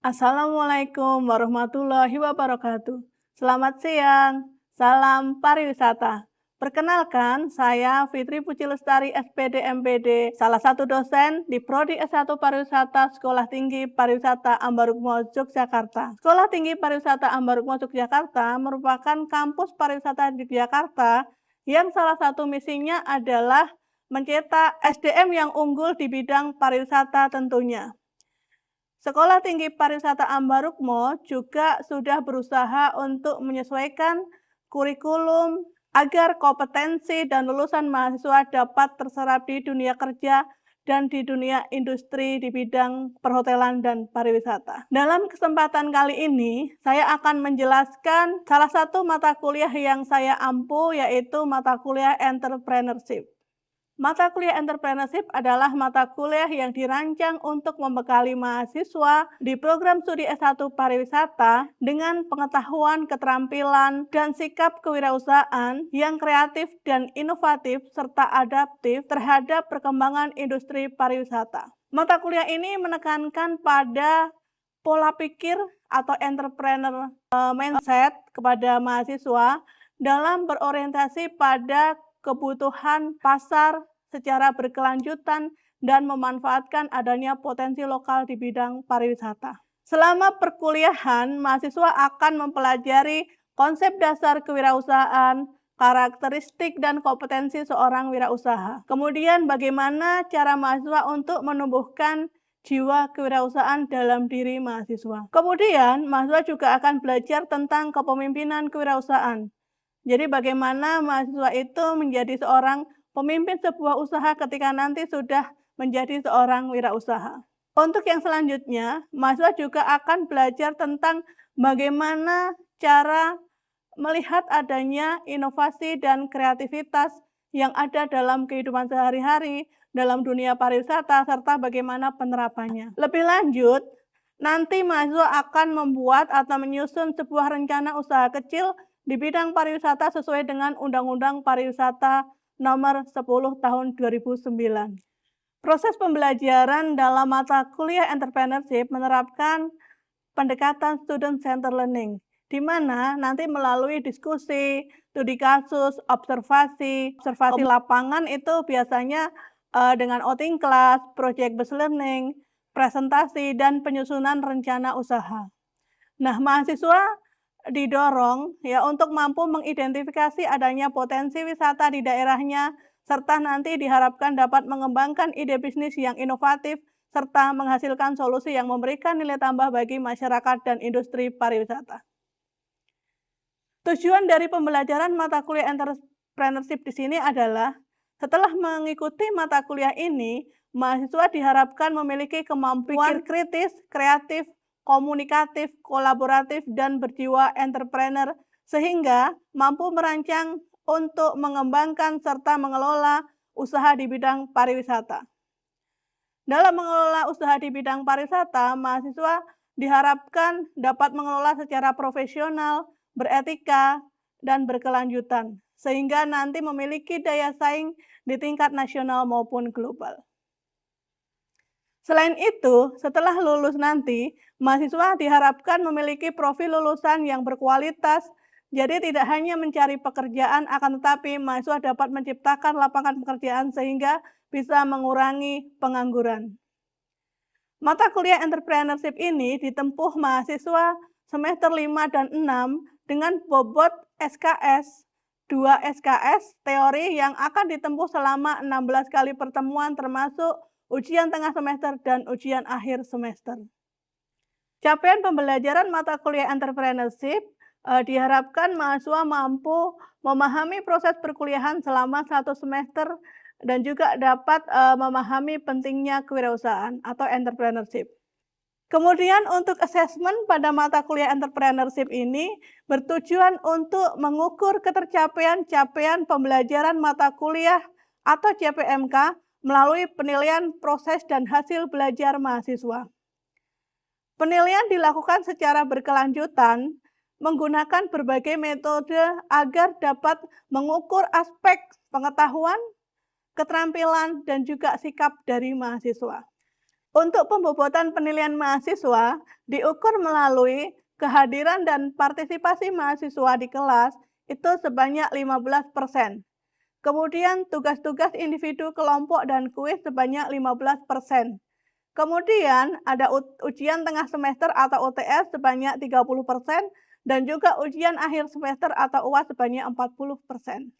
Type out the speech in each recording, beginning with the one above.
Assalamualaikum warahmatullahi wabarakatuh. Selamat siang, salam pariwisata. Perkenalkan, saya Fitri Puji Lestari, SPD MPD, salah satu dosen di Prodi S1 Pariwisata Sekolah Tinggi Pariwisata Ambarukmo, Yogyakarta. Sekolah Tinggi Pariwisata Ambarukmo, Yogyakarta merupakan kampus pariwisata di Yogyakarta yang salah satu misinya adalah mencetak SDM yang unggul di bidang pariwisata tentunya. Sekolah Tinggi Pariwisata Ambarukmo juga sudah berusaha untuk menyesuaikan kurikulum agar kompetensi dan lulusan mahasiswa dapat terserap di dunia kerja dan di dunia industri di bidang perhotelan dan pariwisata. Dalam kesempatan kali ini, saya akan menjelaskan salah satu mata kuliah yang saya ampu, yaitu mata kuliah Entrepreneurship. Mata kuliah entrepreneurship adalah mata kuliah yang dirancang untuk membekali mahasiswa di program studi S1 pariwisata dengan pengetahuan, keterampilan, dan sikap kewirausahaan yang kreatif dan inovatif serta adaptif terhadap perkembangan industri pariwisata. Mata kuliah ini menekankan pada pola pikir atau entrepreneur mindset kepada mahasiswa dalam berorientasi pada kebutuhan pasar secara berkelanjutan dan memanfaatkan adanya potensi lokal di bidang pariwisata. Selama perkuliahan, mahasiswa akan mempelajari konsep dasar kewirausahaan, karakteristik dan kompetensi seorang wirausaha. Kemudian bagaimana cara mahasiswa untuk menumbuhkan jiwa kewirausahaan dalam diri mahasiswa. Kemudian, mahasiswa juga akan belajar tentang kepemimpinan kewirausahaan. Jadi bagaimana mahasiswa itu menjadi seorang pemimpin sebuah usaha ketika nanti sudah menjadi seorang wirausaha. Untuk yang selanjutnya, mahasiswa juga akan belajar tentang bagaimana cara melihat adanya inovasi dan kreativitas yang ada dalam kehidupan sehari-hari, dalam dunia pariwisata, serta bagaimana penerapannya. Lebih lanjut, nanti mahasiswa akan membuat atau menyusun sebuah rencana usaha kecil di bidang pariwisata sesuai dengan Undang-Undang Pariwisata Nomor 10 Tahun 2009. Proses pembelajaran dalam mata kuliah entrepreneurship menerapkan pendekatan student center learning, di mana nanti melalui diskusi, studi kasus, observasi lapangan itu biasanya dengan outing class, project based learning, presentasi, dan penyusunan rencana usaha. Nah, mahasiswa didorong ya untuk mampu mengidentifikasi adanya potensi wisata di daerahnya, serta nanti diharapkan dapat mengembangkan ide bisnis yang inovatif serta menghasilkan solusi yang memberikan nilai tambah bagi masyarakat dan industri pariwisata. Tujuan dari pembelajaran mata kuliah entrepreneurship di sini adalah setelah mengikuti mata kuliah ini, mahasiswa diharapkan memiliki kemampuan kritis, kreatif, komunikatif, kolaboratif, dan berjiwa entrepreneur sehingga mampu merancang untuk mengembangkan serta mengelola usaha di bidang pariwisata. Dalam mengelola usaha di bidang pariwisata, mahasiswa diharapkan dapat mengelola secara profesional, beretika, dan berkelanjutan, sehingga nanti memiliki daya saing di tingkat nasional maupun global. Selain itu, setelah lulus nanti, mahasiswa diharapkan memiliki profil lulusan yang berkualitas, jadi tidak hanya mencari pekerjaan, akan tetapi mahasiswa dapat menciptakan lapangan pekerjaan sehingga bisa mengurangi pengangguran. Mata kuliah entrepreneurship ini ditempuh mahasiswa semester 5 dan 6 dengan bobot SKS, 2 SKS teori yang akan ditempuh selama 16 kali pertemuan termasuk ujian tengah semester dan ujian akhir semester. Capaian pembelajaran mata kuliah entrepreneurship diharapkan mahasiswa mampu memahami proses perkuliahan selama 1 semester dan juga dapat memahami pentingnya kewirausahaan atau entrepreneurship. Kemudian untuk asesmen pada mata kuliah entrepreneurship ini bertujuan untuk mengukur capaian pembelajaran mata kuliah atau CPMK melalui penilaian proses dan hasil belajar mahasiswa. Penilaian dilakukan secara berkelanjutan menggunakan berbagai metode agar dapat mengukur aspek pengetahuan, keterampilan, dan juga sikap dari mahasiswa. Untuk pembobotan penilaian mahasiswa diukur melalui kehadiran dan partisipasi mahasiswa di kelas itu sebanyak 15%. Kemudian tugas-tugas individu, kelompok, dan kuis sebanyak 15%. Kemudian ada ujian tengah semester atau UTS sebanyak 30% dan juga ujian akhir semester atau UAS sebanyak 40%.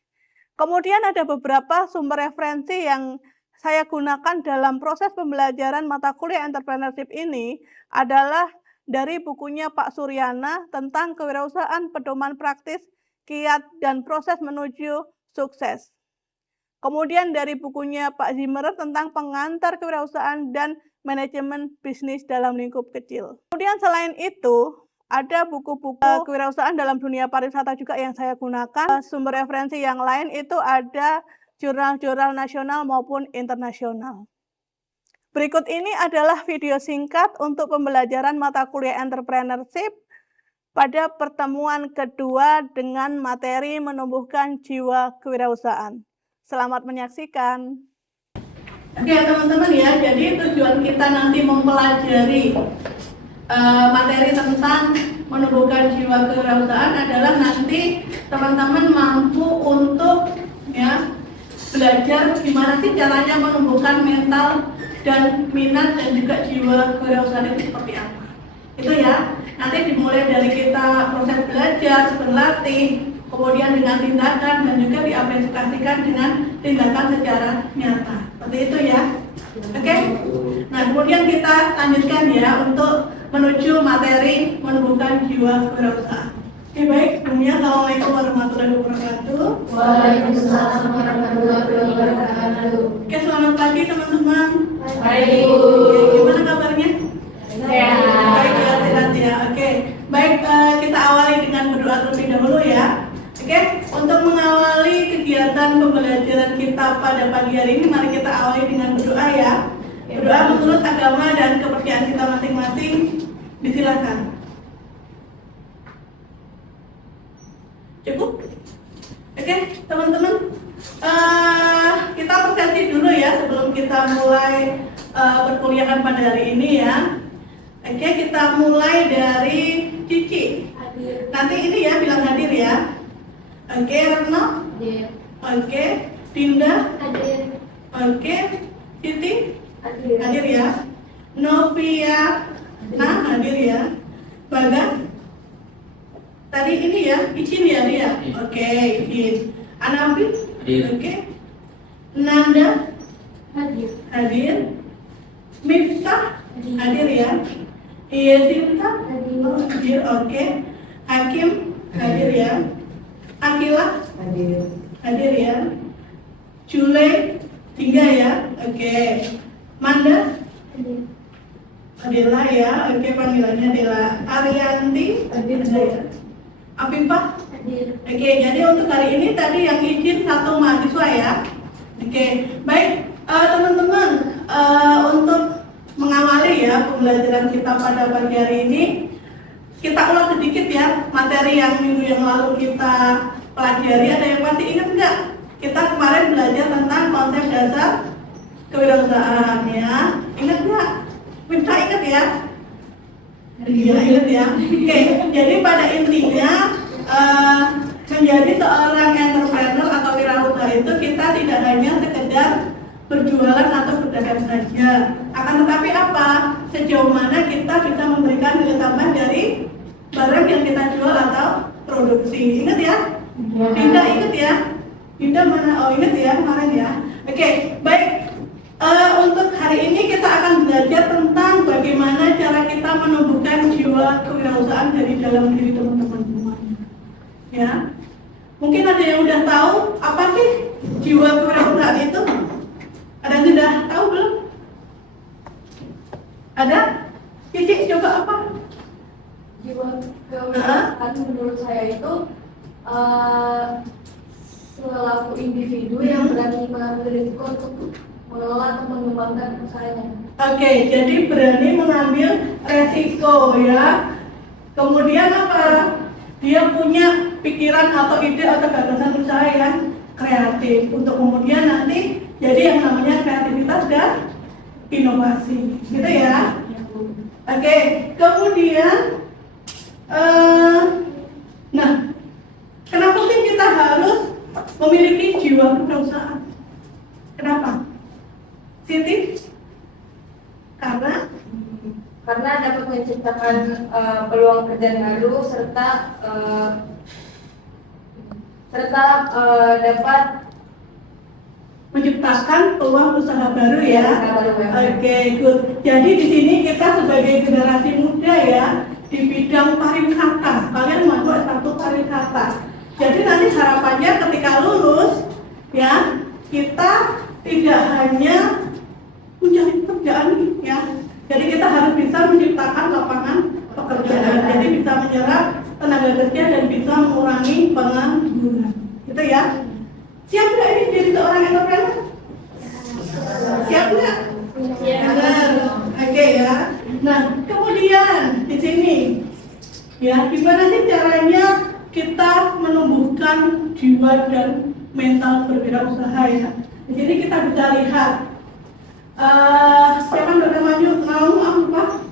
Kemudian ada beberapa sumber referensi yang saya gunakan dalam proses pembelajaran mata kuliah entrepreneurship ini adalah dari bukunya Pak Suryana tentang kewirausahaan pedoman praktis, kiat, dan proses menuju sukses. Kemudian dari bukunya Pak Zimmerer tentang pengantar kewirausahaan dan manajemen bisnis dalam lingkup kecil. Kemudian selain itu, ada buku-buku kewirausahaan dalam dunia pariwisata juga yang saya gunakan. Sumber referensi yang lain itu ada jurnal-jurnal nasional maupun internasional. Berikut ini adalah video singkat untuk pembelajaran mata kuliah entrepreneurship pada pertemuan kedua dengan materi menumbuhkan jiwa kewirausahaan. Selamat menyaksikan. Oke teman-teman ya, jadi tujuan kita nanti mempelajari materi tentang menumbuhkan jiwa kewirausahaan adalah nanti teman-teman mampu untuk ya belajar gimana sih caranya menumbuhkan mental dan minat dan juga jiwa kewirausahaan itu seperti apa. Itu ya, nanti dimulai dari kita proses belajar, berlatih, kemudian dengan tindakan dan juga diaplikasikan dengan tindakan secara nyata. Seperti itu ya. Oke? Nah, kemudian kita lanjutkan ya untuk menuju materi menumbuhkan jiwa kewirausahaan. Oke, baik. Sebelumnya, Assalamualaikum warahmatullahi wabarakatuh. Waalaikumsalam warahmatullahi wabarakatuh. Oke, selamat pagi teman-teman. Baik. Gimana kabarnya? Sehat. Baik ya, sehat ya. Oke, baik. Kita awali dengan berdoa terlebih dahulu ya. Oke, untuk mengawali kegiatan pembelajaran kita pada pagi hari ini, mari kita awali dengan berdoa ya. Berdoa menurut agama dan kepercayaan kita masing-masing. Disilakan. Cukup? Oke, teman-teman. Kita persepsi dulu ya sebelum kita mulai perkuliahan pada hari ini ya. Oke, kita mulai dari Cici. Hadir. Nanti ini ya bilang hadir ya. Oke, Retno. Hadir. Oke, Dinda. Hadir. Oke, Siti. Hadir. Hadir ya. Novia. Nah, hadir ya. Bagas. Tadi ini ya, izin ya dia. Oke, izin. Anafi. Hadir. Oke. Nanda. Hadir. Hadir. Miftah. Hadir. Hadir ya. Yesinta. Hadir. Hadir. Oke. Hakim. Hadir ya. Akila. Hadir. Hadir ya. Jule. 3 ya. Oke. Manda. Hadir. Adela ya. Oke, panggilannya Adela. Arianti. Hadir. Ada ya. Afifah. Hadir. Oke, jadi untuk hari ini tadi yang izin 1 mahasiswa ya. Oke, baik teman-teman, untuk mengawali ya pembelajaran kita pada pagi hari ini, kita ulang sedikit ya materi yang minggu yang lalu kita pelajari. Ada yang masih ingat nggak? Kita kemarin belajar tentang konsep dasar kewirausahaan ya. Ingat nggak? Bisa ingat ya? Iya, ingat ya. Oke, jadi pada intinya menjadi seorang entrepreneur atau wirausaha itu kita tidak hanya sekedar berjualan atau berdagang saja. Akan tetapi apa? Sejauh mana kita bisa memberikan nilai tambah dari barang yang kita jual atau produksi. Ingat ya? Dinda ingat ya? Dinda mana? Oh ingat ya kemarin ya. Oke, baik. Untuk hari ini kita akan belajar tentang bagaimana cara kita menumbuhkan jiwa kewirausahaan dari dalam diri teman-teman semuanya. Ya, mungkin ada yang udah tahu apa sih jiwa kewirausahaan itu? Ada yang sudah tahu belum? Ada? Cici coba apa? Jiwa kewirausahaan menurut saya itu selaku individu yang berani mengambil risiko untuk mengelola atau mengembangkan usahanya. Oke, jadi berani mengambil resiko ya. Kemudian apa? Dia punya pikiran atau ide atau gagasan usaha yang kreatif untuk kemudian nanti jadi yang namanya kreativitas dan inovasi, gitu ya. Oke, kemudian nah, kenapa sih kita harus memiliki jiwa kewirausahaan? Kenapa? Siti? Karena dapat menciptakan peluang kerja baru serta dapat menciptakan peluang usaha baru ya. Usaha baru, ya. Oke, good. Jadi di sini kita sebagai generasi muda ya di bidang pariwisata. Kalian masuk S1 pariwisata. Jadi nanti harapannya ketika lulus ya kita tidak hanya mencari pekerjaan ya. Jadi kita harus bisa menciptakan lapangan pekerjaan. Jadi bisa menyerap tenaga kerja dan bisa mengurangi pengangguran. Gitu ya. Siap nggak ini jadi seorang entrepreneur? Siap nggak? Siap. Oke ya. Nah, kemudian di sini ya, gimana sih caranya kita menumbuhkan jiwa dan mental berwirausaha ya? Di sini kita bisa lihat. Siapa udah maju? Mau apa?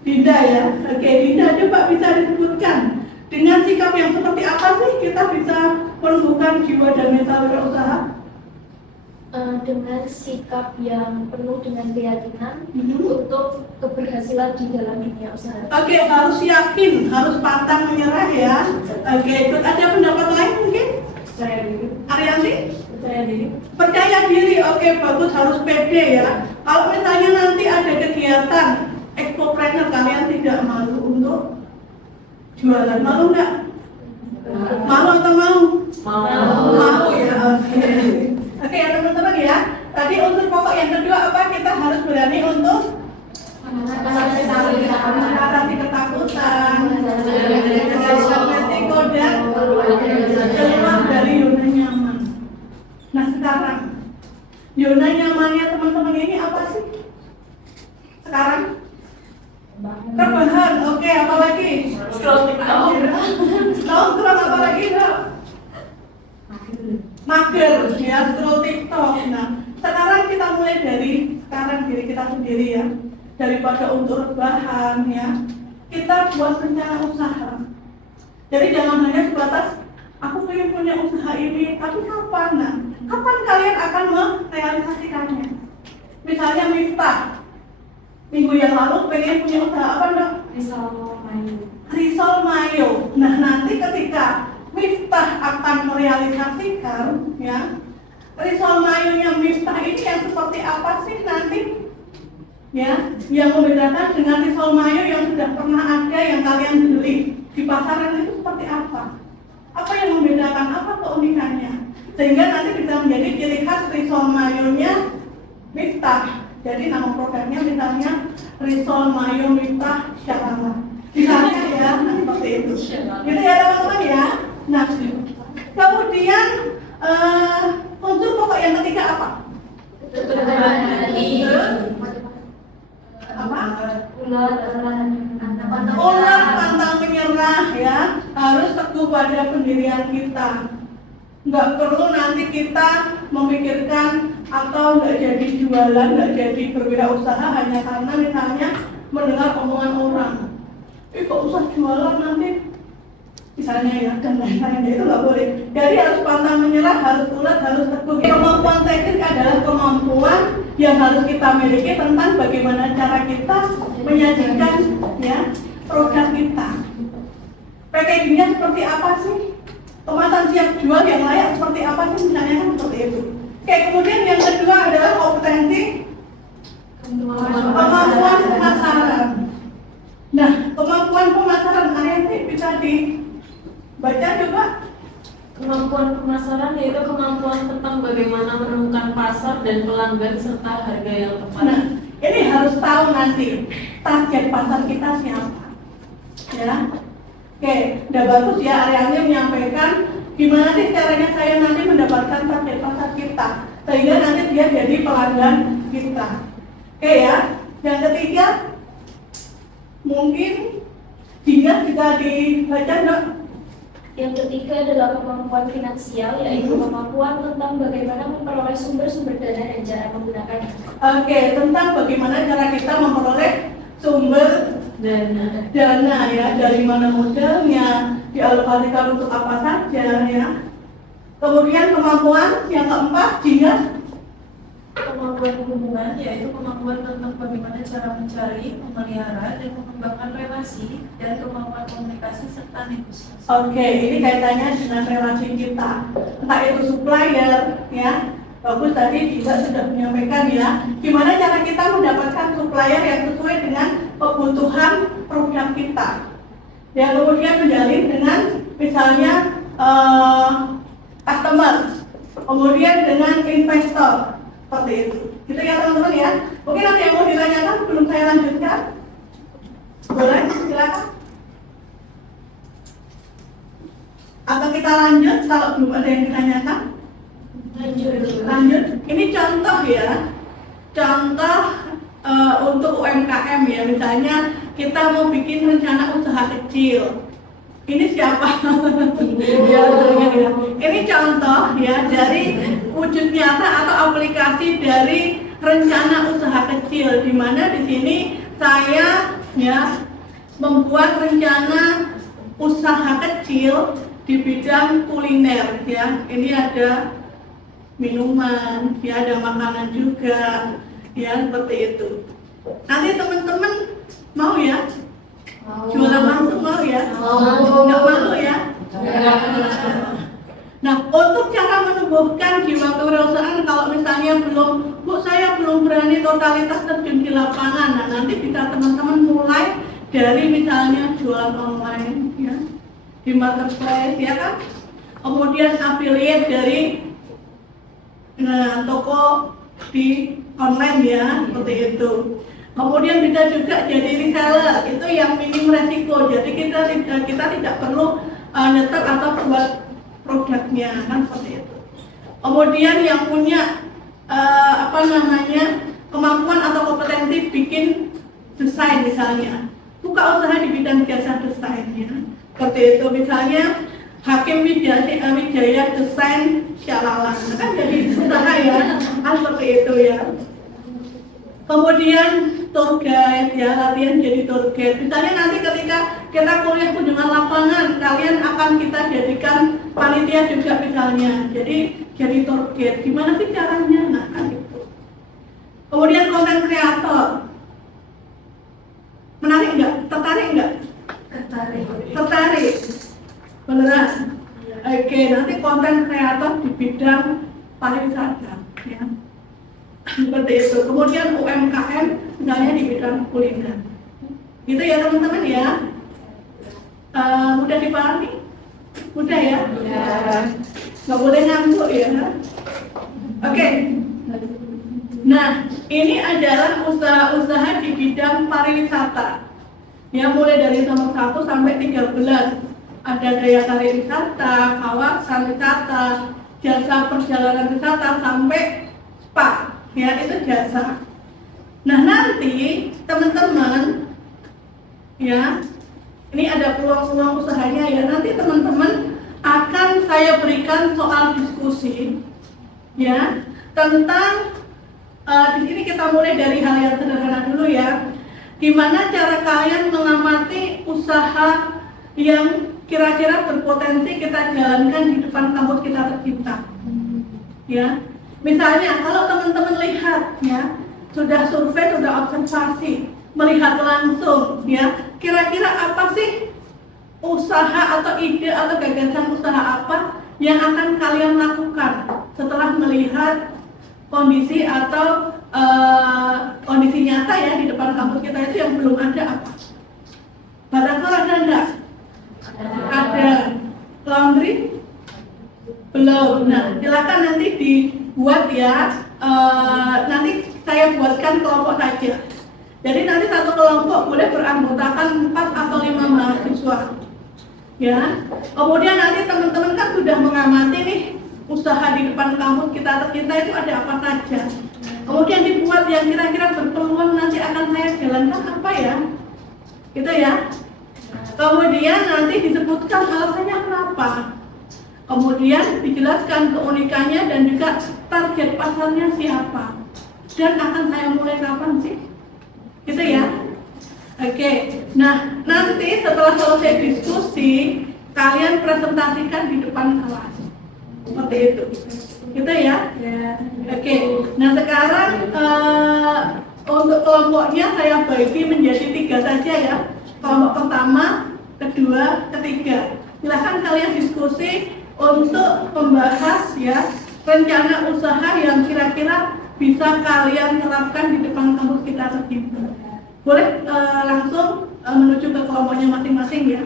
Dinda ya. Oke, Dinda coba bisa disebutkan dengan sikap yang seperti apa sih kita bisa menumbuhkan jiwa dan mental berusaha? Dengan sikap yang penuh dengan keyakinan untuk keberhasilan di dalam dunia usaha. Oke, harus yakin, harus pantang menyerah ya. Oke, ada pendapat lain mungkin? Percaya diri. Arianti? Percaya diri. Percaya diri, oke bagus, harus pede ya. Kalau misalnya nanti ada kegiatan ekspopreneur, kalian tidak malu untuk jualan, malu nggak? Malu atau mau? Mau ya, oke. Oke ya teman-teman ya. Tadi unsur pokok yang kedua apa? Kita harus berani untuk mengatasi ketakutan, resiko dan keluar dari zona nyaman. Nah sekarang zona nyamannya teman-teman ini apa sih? Sekarang rebahan, oke, apa lagi? Scroll TikTok. Nongkrong apa lagi dok? Mager ya, scroll TikTok. Nah sekarang kita mulai dari sekarang diri kita sendiri ya, daripada untuk rebahan ya, kita buat rencana usaha. Jadi jangan hanya sebatas aku pengen punya usaha ini, tapi kapan? Nah, kapan kalian akan merealisasikannya? Misalnya Miftah minggu yang lalu pengen punya usaha apa dok? Risol mayo. Nah nanti ketika Miftah akan merealisasikan ya, risol mayonya Miftah ini yang seperti apa sih nanti? Ya, yang membedakan dengan risol mayo yang sudah pernah ada yang kalian beli di pasaran itu seperti apa? Apa yang membedakan? Apa keunikannya? Sehingga nanti bisa menjadi ciri khas risol mayonya Miftah. Jadi nama produknya misalnya risol mayo Miftah Syalama. Misalnya ya, nah seperti itu. Gitu ya teman-teman ya. Nah, kemudian unsur pokok yang ketiga apa? Ular pantang menyerah ya, harus teguh pada pendirian kita. Nggak perlu nanti kita memikirkan atau nggak jadi jualan, nggak jadi berwirausaha hanya karena misalnya mendengar omongan orang. Kok usah jualan nanti misalnya ya, dan lain-lain, itu nggak boleh. Jadi harus pantang menyerah, harus ulet, harus teguh. Kemampuan teknik adalah kemampuan yang harus kita miliki tentang bagaimana cara kita menyajikan ya produk kita. Packagingnya seperti apa sih? Kemasan siap jual yang layak seperti apa sih? Misalnya kan seperti itu. Oke, kemudian yang kedua adalah kompetensi kemampuan pemasaran. Nah, kemampuan pemasaran Arianti bisa dibaca coba. Kemampuan pemasaran yaitu kemampuan tentang bagaimana menemukan pasar dan pelanggan serta harga yang tepat. Nah, ini harus tahu nanti target pasar kita siapa. Ya. Oke, udah bagus ya Arianti menyampaikan gimana sih caranya saya nanti mendapatkan target pasar kita sehingga nanti dia jadi pelanggan kita. Oke ya. Yang ketiga mungkin Dinda bisa dibaca dok. Yang ketiga adalah kemampuan finansial, yaitu kemampuan tentang bagaimana memperoleh sumber-sumber dana dan cara menggunakannya. Oke, tentang bagaimana cara kita memperoleh sumber dana ya, dari mana modalnya, dialokasikan untuk apa saja ya. Kemudian kemampuan yang keempat, Jina. Kemampuan hubungan yaitu kemampuan tentang bagaimana cara mencari, memelihara, dan mengembangkan relasi, dan kemampuan komunikasi serta negosiasi. Oke, ini kaitannya dengan relasi kita, entah itu supplier ya. Bagus, tadi juga sudah menyampaikan ya, gimana cara kita mendapatkan supplier yang sesuai dengan kebutuhan produk kita. Ya, kemudian menjalin dengan misalnya customer, kemudian dengan investor, seperti itu. Gitu ya teman-teman ya. Mungkin ada yang mau ditanyakan sebelum saya lanjutkan? Boleh, silakan. Atau kita lanjut kalau belum ada yang ditanyakan? Lanjut. Ini contoh ya. Contoh untuk UMKM ya. Misalnya kita mau bikin rencana usaha kecil. Ini siapa? Ya, ya. Ini contoh ya dari wujud nyata atau aplikasi dari rencana usaha kecil, di mana di sini saya ya membuat rencana usaha kecil di bidang kuliner ya. Ini ada minuman, ya ada makanan juga, ya seperti itu. Nanti teman-teman mau ya? Jualan langsung mau ya? Nggak malu ya? Nah, untuk cara menumbuhkan jiwa kewirausahaan, kalau misalnya belum, Bu saya belum berani totalitas terjun di lapangan, nah nanti bisa teman-teman mulai dari misalnya jualan online ya, di marketplace ya kan? Kemudian affiliate dari toko di online ya, seperti itu. Kemudian bisa juga jadi reseller, itu yang minim resiko. Jadi kita tidak perlu nyetok atau buat produknya kan, seperti itu. Kemudian yang punya kemampuan atau kompetensi bikin desain misalnya, buka usaha di bidang jasa desain ya. Seperti itu, misalnya Hakim Wijaya Desain Syalalan, kan jadi usaha ya, kan seperti itu ya. Kemudian tour guide ya, latihan jadi tour guide. Misalnya nanti ketika kita kuliah kunjungan lapangan, kalian akan kita jadikan panitia juga misalnya. Jadi tour guide. Gimana sih caranya? Nah, kan itu. Kemudian konten kreator. Menarik nggak? Tertarik nggak? Tertarik. Beneran? Oke, nanti konten kreator di bidang pariwisata ya. Seperti itu. Kemudian UMKM misalnya di bidang kuliner. Gitu ya teman-teman ya. Mudah dipahami? Mudah ya? Nggak boleh ngantuk ya. Oke. Nah, ini adalah usaha-usaha di bidang pariwisata. Ya, mulai dari nomor 1 sampai 13. Ada daya tarik wisata, kawasan wisata, jasa perjalanan wisata sampai spa. Ya, itu jasa. Nah, nanti teman-teman ya, ini ada peluang-peluang usahanya ya. Nanti teman-teman akan saya berikan soal diskusi ya tentang di sini kita mulai dari hal yang sederhana dulu ya. Gimana cara kalian mengamati usaha yang kira-kira berpotensi kita jalankan di depan kampus kita tercinta. Ya. Misalnya kalau teman-teman lihat ya, sudah survei, sudah observasi, melihat langsung ya, kira-kira apa sih usaha atau ide atau gagasan usaha apa yang akan kalian lakukan setelah melihat kondisi atau kondisi nyata ya di depan kampus kita itu yang belum ada apa? Batagor ada enggak? Ada. Laundry? Belum. Nah, silakan nanti dibuat ya. Nanti saya buatkan kelompok saja. Jadi nanti satu kelompok boleh beranggotakan 4 atau 5 mahasiswa. Ya. Kemudian nanti teman-teman kan sudah mengamati nih usaha di depan kampus kita tercinta itu ada apa saja. Kemudian dibuat yang kira-kira berpeluang nanti akan saya jalankan apa ya? Gitu ya. Kemudian nanti disebutkan alasannya kenapa. Kemudian dijelaskan keunikannya dan juga target pasarnya siapa. Dan akan saya mulai kapan sih? Gitu ya. Oke. Nah, nanti setelah selesai diskusi, kalian presentasikan di depan kelas. Seperti itu. Gitu ya. Oke. Nah, sekarang untuk kelompoknya saya bagi menjadi 3 saja ya. Kelompok pertama, kedua, ketiga. Silahkan kalian diskusi untuk membahas ya rencana usaha yang kira-kira bisa kalian terapkan di depan kampus kita tercinta. Boleh langsung menuju ke kelompoknya masing-masing ya.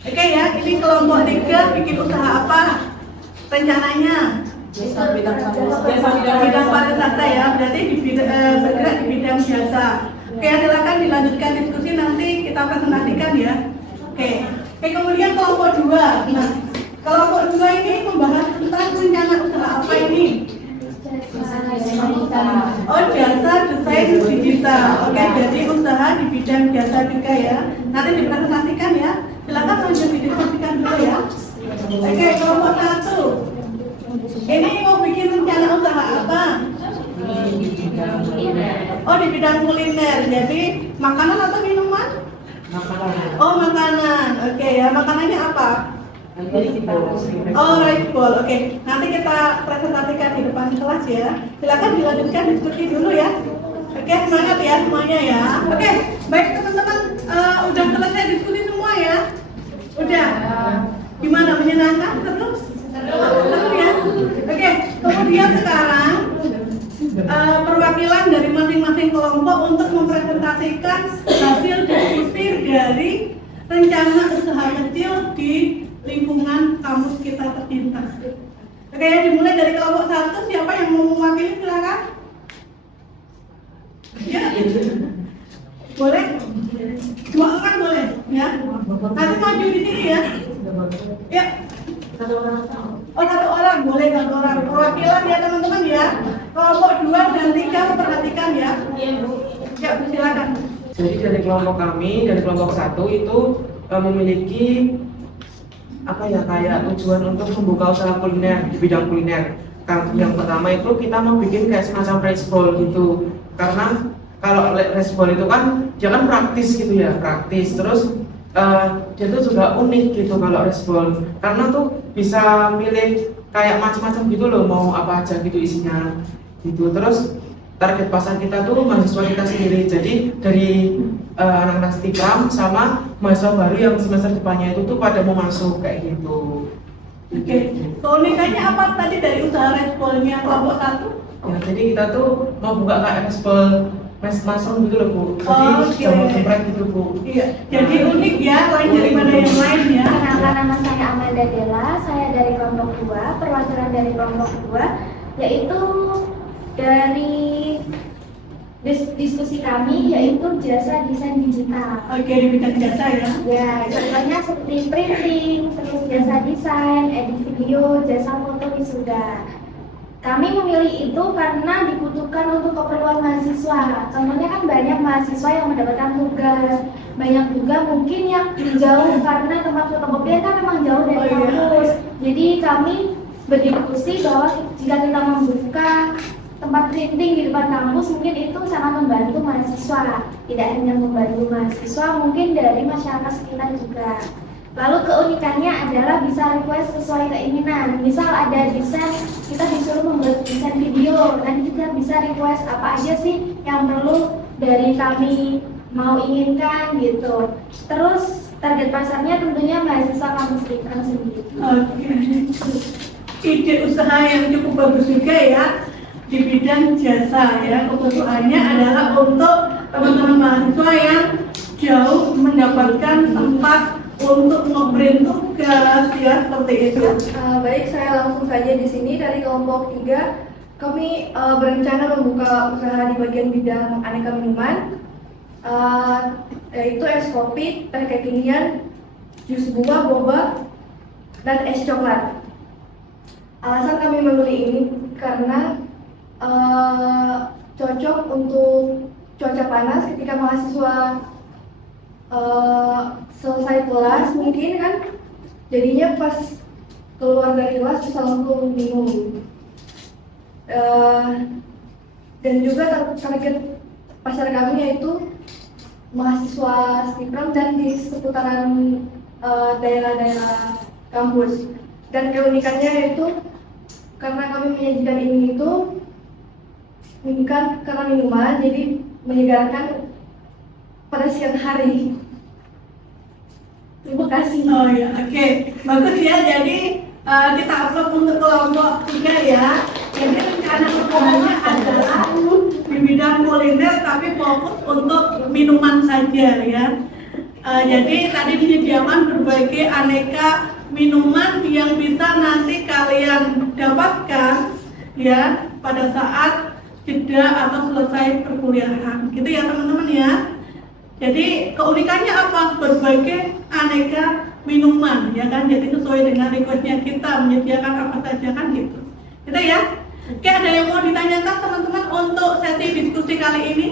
Oke ya, ini kelompok 3 bikin usaha apa rencananya? Bidang pariwisata ya, berarti bergerak di bidang jasa. Oke, silakan dilanjutkan diskusi, nanti kita presentasikan ya. Oke, kemudian kelompok 2. Nah, kelompok 2 ini membahas tentang rencana usaha apa ini? Oh, jasa desain digital. Oke, jadi usaha di bidang jasa juga ya. Nanti dipresentasikan ya. Silakan lanjut dipresentasikan dulu ya. Oke, kelompok 1. Ini mau bikin rencana usaha apa? Oh, di bidang kuliner. Jadi makanan atau minuman? Makanan. Oh, makanan. Oke ya, makanannya apa? Oh, rice ball. Oke. Nanti kita presentasikan di depan kelas ya. Silakan dilanjutkan diskusi dulu ya. Oke, semangat ya semuanya ya. Oke, baik teman-teman, udah selesai diskusi semua ya? Udah. Gimana, menyenangkan? Seru ya? Oke, kemudian sekarang perwakilan dari masing-masing kelompok untuk mempresentasikan hasil diskusi dari rencana usaha kecil di lingkungan kampus kita tercinta. Oke, dimulai dari kelompok 1. Siapa yang mau mewakili, silakan. Ya, boleh. 2 orang boleh, ya. Nanti maju di sini ya. Ya. Oh, 1 orang boleh, 1 orang. Perwakilan ya teman-teman ya. Kelompok 2 dan 3 perhatikan ya. Ya, silakan. Jadi dari kelompok kami, dari kelompok 1 itu memiliki apa ya, kayak tujuan untuk membuka usaha kuliner di bidang kuliner. Yang pertama itu kita mau bikin kayak semacam rice bowl gitu. Karena kalau rice bowl itu kan dia kan praktis gitu ya, praktis. Terus dia tuh juga unik gitu kalau rice bowl. Karena tuh bisa milih kayak macam-macam gitu loh, mau apa aja gitu isinya gitu. Terus target pasar kita tuh mahasiswa kita sendiri. Jadi dari anak-anak Stikam sama mahasiswa baru yang semester depannya itu tuh pada mau masuk kayak gitu. Oke. Keunikannya apa tadi dari usaha rice bowl-nya kelompok 1? Ya, jadi kita tuh mau buka kayak rice bowl mushroom gitu loh Bu. Jadi jamu geprek gitu Bu. Iya. Jadi unik ya, lain daripada yang lain ya. Perkenalkan, nama saya Amanda Della, saya dari kelompok 2, perwakilan dari kelompok 2, yaitu dari diskusi kami yaitu jasa desain digital. Oke, di bidang jasa ya. Ya, contohnya seperti printing, terus jasa desain, edit video, jasa foto wisuda. Kami memilih itu karena dibutuhkan untuk keperluan mahasiswa. Contohnya kan banyak mahasiswa yang mendapatkan tugas, banyak juga mungkin yang jauh karena tempat fotokopian kan memang jauh dari kampus. Jadi kami berdiskusi bahwa jika kita membuka tempat printing di depan kampus mungkin itu sangat membantu mahasiswa. Tidak hanya membantu mahasiswa, mungkin dari masyarakat sekitar juga. Lalu keunikannya adalah bisa request sesuai keinginan. Misal ada desain, kita disuruh membuat desain video. Nanti kita bisa request apa aja sih yang perlu dari kami mau inginkan gitu. Terus target pasarnya tentunya mahasiswa kampus Stikam sendiri. Oke. Ide usaha yang cukup bagus juga ya di bidang jasa ya. Kebutuhannya adalah untuk teman-teman mahasiswa yang jauh mendapatkan tempat untuk ngeprint tugas ya, seperti itu. Baik, saya langsung saja di sini dari kelompok 3. Kami berencana membuka usaha di bagian bidang aneka minuman, yaitu es kopi, teh kekinian, jus buah, boba, dan es coklat. Alasan kami memilih ini karena cocok untuk cuaca panas ketika mahasiswa selesai kelas mungkin kan jadinya pas keluar dari kelas bisa langsung minum. Dan juga target pasar kami yaitu mahasiswa Stiprem dan di seputaran daerah-daerah kampus. Dan keunikannya yaitu karena kami menyajikan ini itu bukan karena minuman, jadi menyegarkan pada siang hari. Terima kasih. Oh ya, oke. Bagus ya, jadi kita upload untuk kelompok 3 ya. Jadi rencana utamanya adalah di bidang kuliner tapi fokus untuk minuman saja ya. Jadi tadi disediakan berbagai aneka minuman yang bisa nanti kalian dapatkan ya pada saat jeda atau selesai perkuliahan. Gitu ya teman-teman ya. Jadi keunikannya apa? Berbagai aneka minuman ya kan. Jadi sesuai dengan requestnya kita menyediakan apa saja kan gitu. Gitu ya. Oke, ada yang mau ditanyakan teman-teman untuk sesi diskusi kali ini?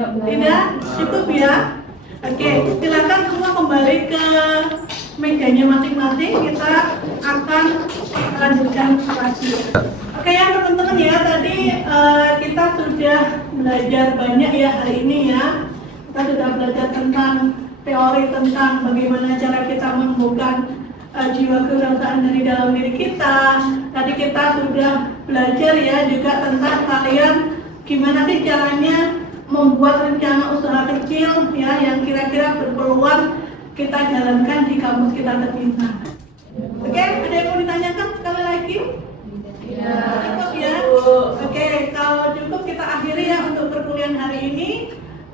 Tidak? Cukup ya? Oke, silakan semua kembali ke mejanya masing-masing. Kita akan lanjutkan lagi. Oke ya teman-teman ya, tadi kita sudah belajar banyak ya hari ini ya. Kita sudah belajar tentang teori tentang bagaimana cara kita menemukan jiwa kebangsaan dari dalam diri kita. Tadi kita sudah belajar ya juga tentang kalian gimana sih caranya membuat rencana usaha kecil ya yang kira-kira berpeluang kita jalankan di kampus kita tercinta. Oke, ada yang mau ditanyakan sekali lagi? Cukup ya? Oke, kalau cukup kita akhiri ya untuk perkuliahan hari ini.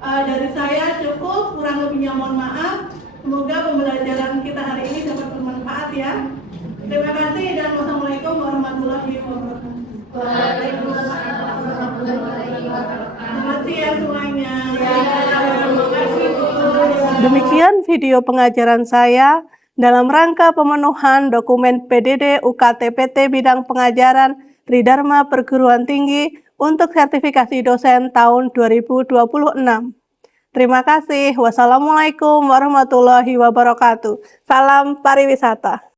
Dari saya cukup, kurang lebihnya mohon maaf. Semoga pembelajaran kita hari ini dapat bermanfaat ya. Terima kasih dan wassalamualaikum warahmatullahi wabarakatuh. Waalaikumsalam warahmatullahi wabarakatuh. Terima kasih ya semuanya. Terima kasih. Demikian video pengajaran saya dalam rangka pemenuhan dokumen PDD UKT-PT bidang pengajaran Tridharma Perguruan Tinggi untuk sertifikasi dosen tahun 2026. Terima kasih. Wassalamualaikum warahmatullahi wabarakatuh. Salam pariwisata.